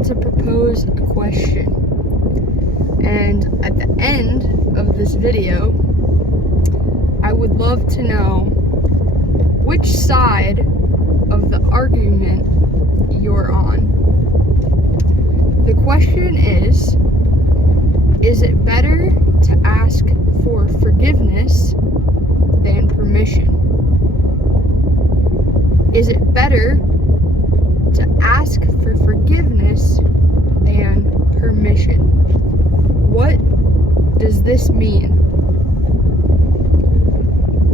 want to propose a question. And at the end of this video, I would love to know which side of the argument you're on. The question is it better to ask for forgiveness than permission? Is it better to ask for forgiveness than permission? What does this mean?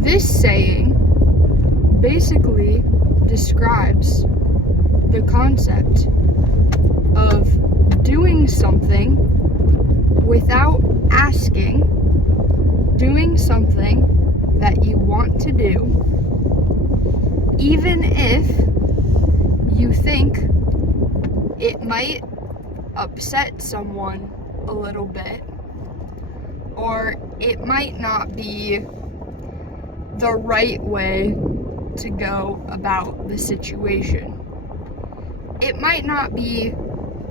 This saying basically describes the concept of doing something without asking, doing something that you want to do, even if you think it might upset someone a little bit, or it might not be the right way to go about the situation. It might not be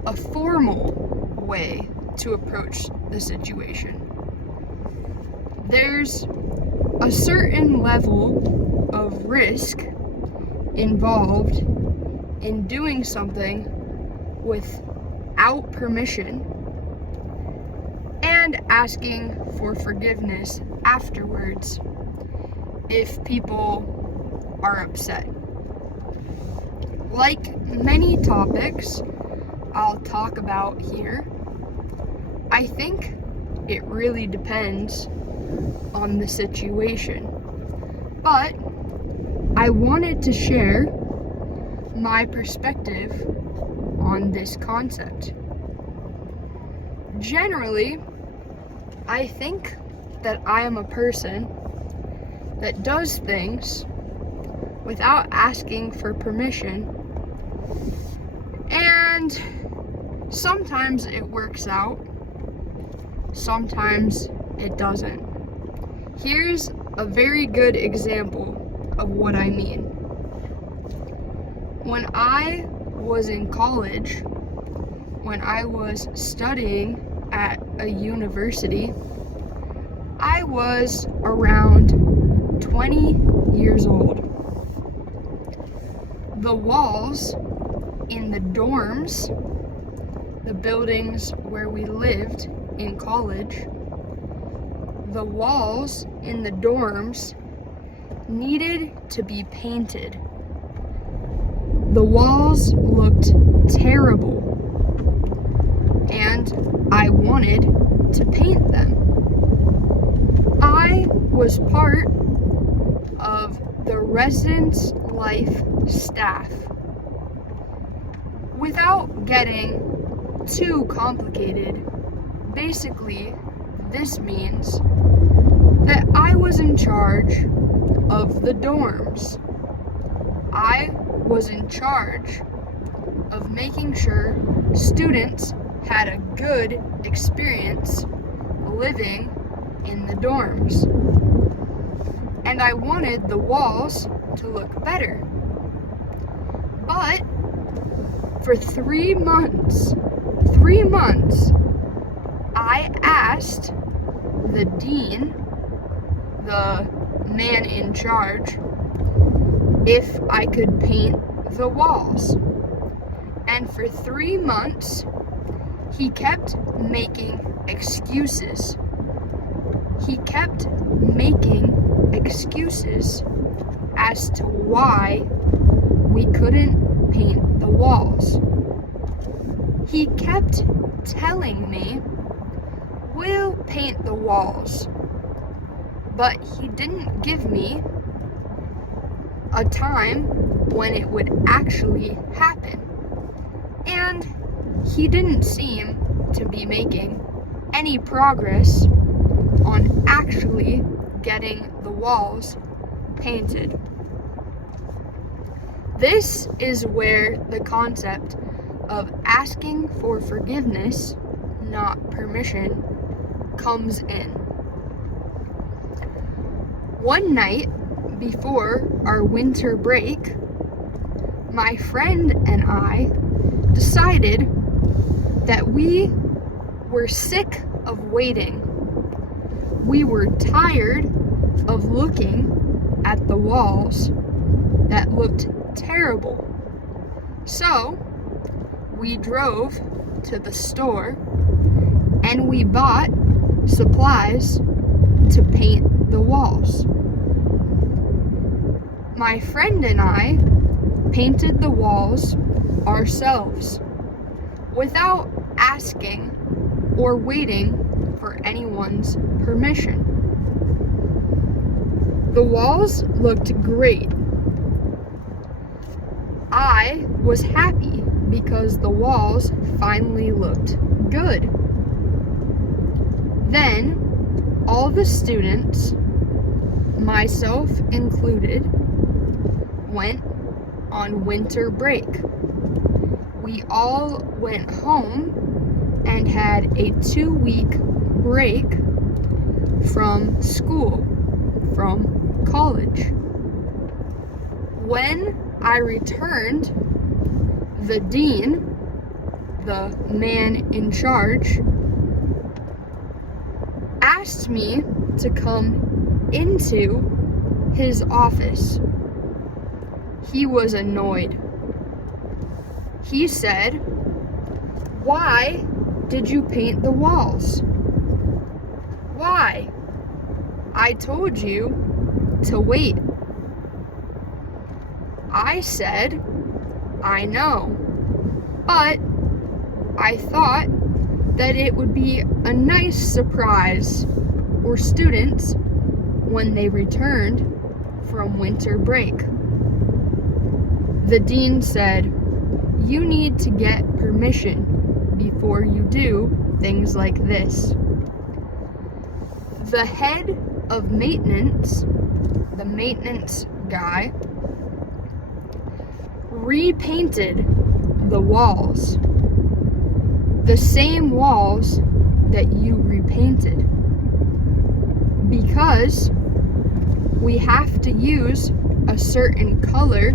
a formal way to approach the situation. There's a certain level of risk involved in doing something without permission and asking for forgiveness afterwards if people are upset. Like many topics I'll talk about here, I think it really depends on the situation. But I wanted to share my perspective on this concept. Generally, I think that I am a person that does things without asking for permission, and sometimes it works out, sometimes it doesn't. Here's a very good example of what I mean. When I was in college, when I was studying at a university, I was around 20 years old. The walls in the dorms, the buildings where we lived in college, the walls in the dorms needed to be painted. The walls looked terrible, and I wanted to paint them. I was part of the residence life staff. Without getting too complicated, basically this means that I was in charge of the dorms. I was in charge of making sure students had a good experience living in the dorms. And I wanted the walls to look better. But for 3 months, I asked the dean, the man in charge, if I could paint the walls. And for 3 months, he kept making excuses. He kept making excuses as to why we couldn't paint the walls. He kept telling me, "We'll paint the walls," but he didn't give me a time when it would actually happen. And he didn't seem to be making any progress on actually getting the walls painted. This is where the concept of asking for forgiveness, not permission, comes in. One night before our winter break, my friend and I decided that we were sick of waiting. We were tired of looking at the walls that looked terrible. So we drove to the store and we bought supplies to paint the walls. My friend and I painted the walls ourselves without asking or waiting for anyone's permission. The walls looked great. I was happy because the walls finally looked good. Then all the students, myself included, went on winter break. We all went home and had a 2-week break from school, from college. When I returned, the dean, the man in charge, asked me to come into his office. He was annoyed. He said, "Why did you paint the walls? Why? I told you to wait." I said, "I know, but I thought that it would be a nice surprise for students when they returned from winter break." The dean said, "You need to get permission before you do things like this." The head of maintenance, the maintenance guy, repainted the walls, the same walls that you repainted, because we have to use a certain color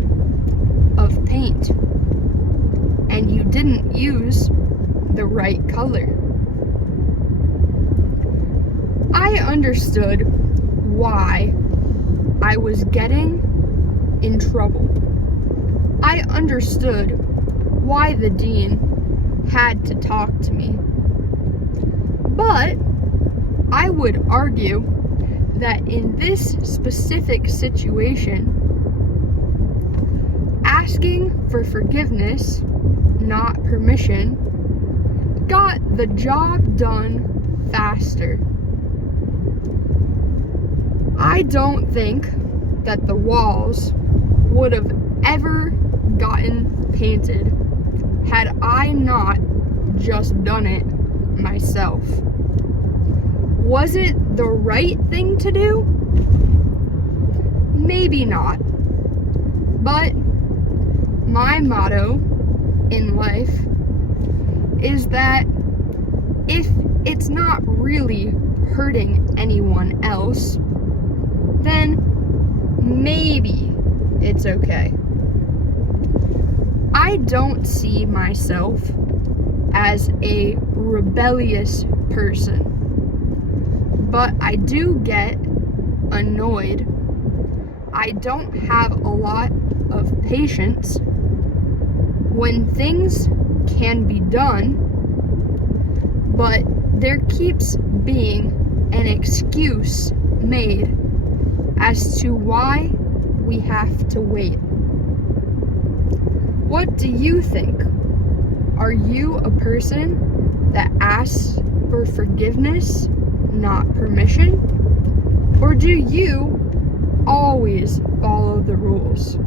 of paint, and you didn't use the right color. I understood why I was getting in trouble. I understood why the dean had to talk to me. But I would argue that in this specific situation, asking for forgiveness, not permission, got the job done faster. I don't think that the walls would have ever gotten painted had I not just done it myself. Was it the right thing to do? Maybe not. But my motto in life is that if it's not really hurting anyone else, then maybe it's okay. I don't see myself as a rebellious person, but I do get annoyed. I don't have a lot of patience when things can be done, but there keeps being an excuse made as to why we have to wait. What do you think? Are you a person that asks for forgiveness, not permission? Or do you always follow the rules?